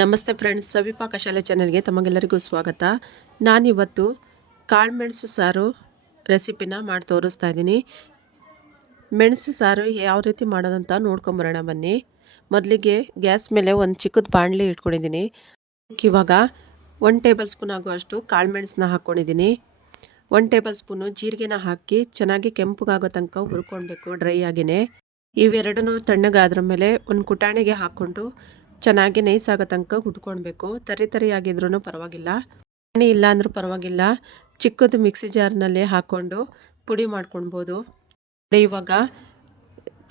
ನಮಸ್ತೆ ಫ್ರೆಂಡ್ಸ್ ಸವಿಪಾಕ ಶಾಲೆ ಚಾನಲ್ಗೆ ತಮಗೆಲ್ಲರಿಗೂ ಸ್ವಾಗತ. ನಾನಿವತ್ತು ಕಾಳುಮೆಣಸು ಸಾರು ರೆಸಿಪಿನ ಮಾಡಿ ತೋರಿಸ್ತಾ ಇದ್ದೀನಿ. ಮೆಣಸು ಸಾರು ಯಾವ ರೀತಿ ಮಾಡೋದಂತ ನೋಡ್ಕೊಂಬರೋಣ ಬನ್ನಿ. ಮೊದಲಿಗೆ ಗ್ಯಾಸ್ ಮೇಲೆ ಒಂದು ಚಿಕ್ಕದ ಬಾಣಲಿ ಇಟ್ಕೊಂಡಿದ್ದೀನಿ. ಇವಾಗ ಒನ್ ಟೇಬಲ್ ಸ್ಪೂನ್ ಆಗುವಷ್ಟು ಕಾಳುಮೆಣಸನ್ನ ಹಾಕ್ಕೊಂಡಿದ್ದೀನಿ ಒನ್ ಟೇಬಲ್ ಸ್ಪೂನು ಜೀರಿಗೆನ ಹಾಕಿ ಚೆನ್ನಾಗಿ ಕೆಂಪಗಾಗೋ ತನಕ ಹುರ್ಕೊಳ್ಬೇಕು, ಡ್ರೈ ಆಗಿನೇ. ಇವೆರಡನ್ನೂ ತಣ್ಣಗಾದ್ರ ಮೇಲೆ ಒಂದು ಕುಟಾಣಿಗೆ ಹಾಕ್ಕೊಂಡು ಚೆನ್ನಾಗಿ ನೈಸ್ ಆಗೋ ತನಕ ಹುಡ್ಕೊಳ್ಬೇಕು. ತರಿ ತರಿ ಆಗಿದ್ರೂ ಪರವಾಗಿಲ್ಲ. ಎಣ್ಣೆ ಇಲ್ಲ ಅಂದರೂ ಪರವಾಗಿಲ್ಲ. ಚಿಕ್ಕದು ಮಿಕ್ಸಿ ಜಾರ್ನಲ್ಲಿ ಹಾಕ್ಕೊಂಡು ಪುಡಿ ಮಾಡ್ಕೊಳ್ಬೋದು. ಇವಾಗ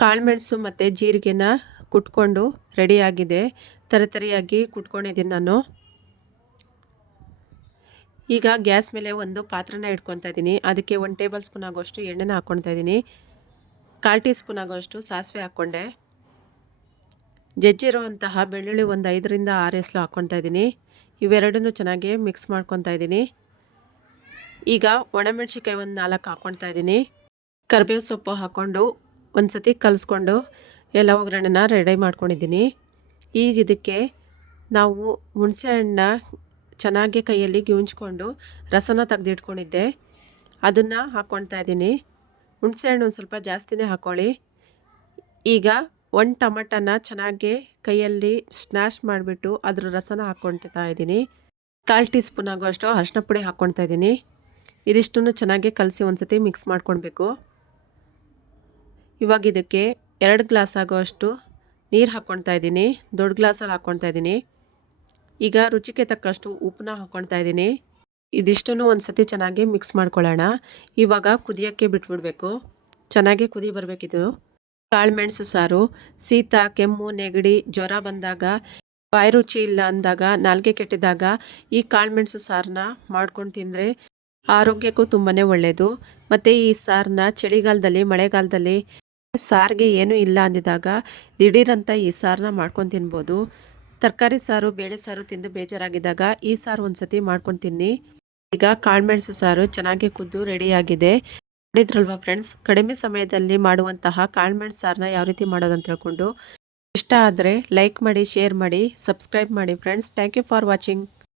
ಕಾಳುಮೆಣಸು ಮತ್ತು ಜೀರಿಗೆನ ಕುಟ್ಕೊಂಡು ರೆಡಿಯಾಗಿದೆ. ತರಿ ತರಿಯಾಗಿ ಕುಟ್ಕೊಂಡಿದ್ದೀನಿ ನಾನು. ಈಗ ಗ್ಯಾಸ್ ಮೇಲೆ ಒಂದು ಪಾತ್ರನ ಇಟ್ಕೊತಾ ಇದ್ದೀನಿ. ಅದಕ್ಕೆ ಒಂದು ಟೇಬಲ್ ಸ್ಪೂನ್ ಆಗೋಷ್ಟು ಎಣ್ಣೆನ ಹಾಕ್ಕೊಳ್ತಾ ಇದ್ದೀನಿ. ಕಾಲು ಟೀ ಸ್ಪೂನ್ ಆಗೋಷ್ಟು ಸಾಸಿವೆ ಹಾಕ್ಕೊಂಡೆ. ಜಜ್ಜಿರುವಂತಹ ಬೆಳ್ಳುಳ್ಳಿ ಒಂದು ಐದರಿಂದ ಆರು ಎಸ್ಲು ಹಾಕ್ಕೊತಾ ಇದ್ದೀನಿ. ಇವೆರಡನ್ನೂ ಚೆನ್ನಾಗಿ ಮಿಕ್ಸ್ ಮಾಡ್ಕೊತಾ ಇದ್ದೀನಿ. ಈಗ ಒಣಮೆಣ್ಸಿಕಾಯಿ ಒಂದು ನಾಲ್ಕು ಹಾಕ್ಕೊತಾ ಇದ್ದೀನಿ. ಕರಿಬೇವು ಸೊಪ್ಪು ಹಾಕ್ಕೊಂಡು ಒಂದು ಸತಿ ಕಲಿಸ್ಕೊಂಡು ಎಲ್ಲ ಒಗ್ಗರಣೆನ ರೆಡಿ ಮಾಡ್ಕೊಂಡಿದ್ದೀನಿ. ಈಗ ಇದಕ್ಕೆ ನಾವು ಹುಣಸೆ ಹಣ್ಣ ಚೆನ್ನಾಗಿ ಕೈಯಲ್ಲಿ ಗಿಂಚ್ಕೊಂಡು ರಸನ ತೆಗೆದಿಟ್ಕೊಂಡಿದ್ದೆ. ಅದನ್ನು ಹಾಕ್ಕೊಳ್ತಾ ಇದ್ದೀನಿ. ಹುಣಸೆ ಹಣ್ಣು ಒಂದು ಸ್ವಲ್ಪ ಜಾಸ್ತಿನೇ ಹಾಕ್ಕೊಳ್ಳಿ. ಈಗ ಒಂದು ಟಮಟನ ಚೆನ್ನಾಗಿ ಕೈಯಲ್ಲಿ ಸ್ನ್ಯಾಶ್ ಮಾಡಿಬಿಟ್ಟು ಅದ್ರ ರಸನ ಹಾಕ್ಕೊಳ್ತಾ ಇದ್ದೀನಿ. ಕಾಲು ಟೀ ಸ್ಪೂನ್ ಆಗುವಷ್ಟು ಅರಿಶಿನ ಪುಡಿ ಹಾಕ್ಕೊಳ್ತಾ ಇದ್ದೀನಿ. ಇದಿಷ್ಟನ್ನು ಚೆನ್ನಾಗಿ ಕಲಸಿ ಒಂದು ಸತಿ ಮಿಕ್ಸ್ ಮಾಡ್ಕೊಳ್ಬೇಕು. ಇವಾಗ ಇದಕ್ಕೆ ಎರಡು ಗ್ಲಾಸ್ ಆಗುವಷ್ಟು ನೀರು ಹಾಕ್ಕೊಳ್ತಾ ಇದ್ದೀನಿ. ದೊಡ್ಡ ಗ್ಲಾಸಲ್ಲಿ ಹಾಕ್ಕೊಳ್ತಾ ಇದ್ದೀನಿ. ಈಗ ರುಚಿಗೆ ತಕ್ಕಷ್ಟು ಉಪ್ಪನ್ನ ಹಾಕ್ಕೊಳ್ತಾ ಇದ್ದೀನಿ. ಇದಿಷ್ಟನ್ನು ಒಂದು ಸತಿ ಚೆನ್ನಾಗಿ ಮಿಕ್ಸ್ ಮಾಡ್ಕೊಳ್ಳೋಣ. ಇವಾಗ ಕುದಿಯೋಕ್ಕೆ ಬಿಟ್ಬಿಡಬೇಕು. ಚೆನ್ನಾಗಿ ಕುದಿ ಬರಬೇಕಿದು. ಕಾಳುಮೆಣಸು ಸಾರು ಶೀತ ಕೆಮ್ಮು, ನೆಗಡಿ, ಜ್ವರ ಬಂದಾಗ, ಬಾಯಿ ರುಚಿ ಇಲ್ಲ ಅಂದಾಗ, ನಾಲ್ಗೆ ಕೆಟ್ಟಿದಾಗ ಈ ಕಾಳುಮೆಣಸು ಸಾರನ್ನ ಮಾಡ್ಕೊಂಡು ತಿಂದರೆ ಆರೋಗ್ಯಕ್ಕೂ ತುಂಬಾ ಒಳ್ಳೆಯದು ಮತ್ತು ಈ ಸಾರನ್ನ ಚಳಿಗಾಲದಲ್ಲಿ, ಮಳೆಗಾಲದಲ್ಲಿ ಸಾರಿಗೆ ಏನೂ ಇಲ್ಲ ಅಂದಿದಾಗ ದಿಢೀರಂತ ಈ ಸಾರನ್ನ ಮಾಡ್ಕೊಂಡು ತಿನ್ಬೋದು. ತರಕಾರಿ ಸಾರು, ಬೇಳೆ ಸಾರು ತಿಂದು ಬೇಜಾರಾಗಿದ್ದಾಗ ಈ ಸಾರು ಒಂದು ಸತಿ ಮಾಡ್ಕೊಂಡು ತಿನ್ನಿ. ಈಗ ಕಾಳುಮೆಣಸು ಸಾರು ಚೆನ್ನಾಗಿ ಕುದ್ದು ರೆಡಿಯಾಗಿದೆ ನೋಡಿದ್ರಲ್ವಾ ಫ್ರೆಂಡ್ಸ್ ಕಡಿಮೆ ಸಮಯದಲ್ಲಿ ಮಾಡುವಂತಹ ಕಾಳ್ಮೆಣ್ ಸಾರನ್ನ ಯಾವ ರೀತಿ ಮಾಡೋದಂತ ಹೇಳ್ಕೊಂಡು. ಇಷ್ಟ ಆದರೆ ಲೈಕ್ ಮಾಡಿ ಶೇರ್ ಮಾಡಿ ಸಬ್ಸ್ಕ್ರೈಬ್ ಮಾಡಿ friends thank you for watching